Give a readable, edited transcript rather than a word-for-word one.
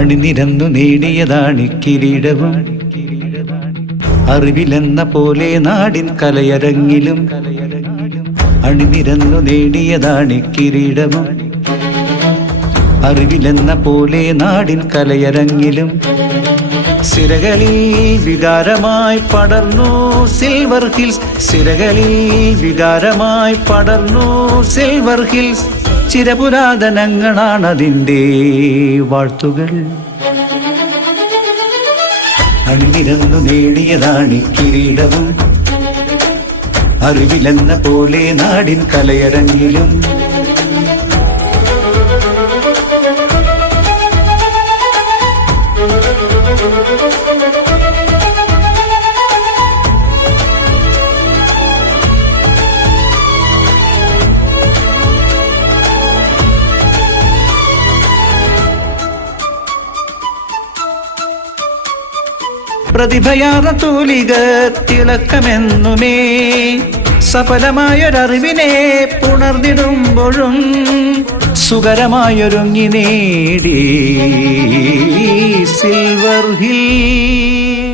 അണിനിരന്നു നേടിയതാണ് കിരീടവും. അറിവിലെന്ന പോലെ നാടിൻ കലയരങ്ങിലും അണിനിരന്നു നേടിയതാണ് കിരീടവും. അറിവിലെന്ന പോലെ നാടിൻ കലയരങ്ങിലും സിരകളിൽ വികാരമായി പടർന്നു സിൽവർ ഹിൽസ്. സിരകളിൽ വികാരമായി പടർന്നു സിൽവർ ഹിൽസ്. ചിരപുരാതനങ്ങളാണതിൻ്റെ വാഴ്ത്തുകൾ. അണിനിരന്നു നേടിയതാണ് കിരീടവും. അറിവിലെന്ന പോലെ നാടിൻ കലയരങ്ങിലും പ്രതിഭയാർന്ന തൂലിക തിളക്കമെന്നുമേ സഫലമായൊരറിവിനെ പുണർന്നിടുമ്പോഴും സുഖരമായൊരുങ്ങി നേടി സിൽവർ ഹിൽ.